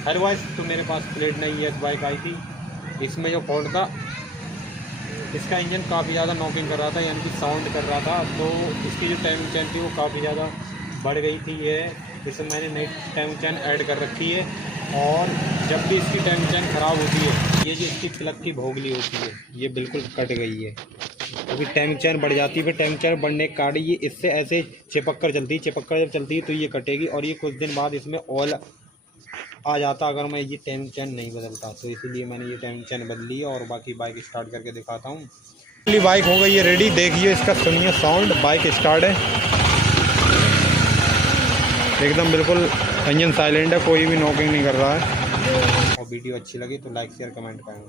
Otherwise तो मेरे पास plate नहीं है। इस बाइक आई थी, इसमें जो फॉल्ट था, इसका इंजन काफ़ी ज़्यादा नॉकिंग कर रहा था, यानी कि साउंड कर रहा था। तो इसकी जो टाइमिंग चैन थी वो काफ़ी ज़्यादा बढ़ गई थी। ये जैसे मैंने नई टाइमिंग चैन ऐड कर रखी है, और जब भी इसकी टाइमिंग चैन ख़राब होती है, ये जो इसकी प्लग की भोगली होती है ये बिल्कुल कट गई है। क्योंकि टाइमिंग चैन बढ़ जाती है, फिर टाइमिंग चैन बढ़ने के कारण ये इससे ऐसे चिपक कर चलती है। चिपक कर जब चलती है तो ये कटेगी, और ये कुछ दिन बाद इसमें ऑयल आ जाता अगर मैं ये टाइमिंग चैन नहीं बदलता। तो इसीलिए मैंने ये टाइमिंग चैन बदली है। और बाकी बाइक स्टार्ट करके दिखाता हूँ। बाइक हो गई है रेडी, देखिए इसका सुनिए साउंड। बाइक स्टार्ट है एकदम बिल्कुल, इंजन साइलेंट है, कोई भी नॉकिंग नहीं कर रहा है। और वीडियो अच्छी लगी तो लाइक शेयर कमेंट करें।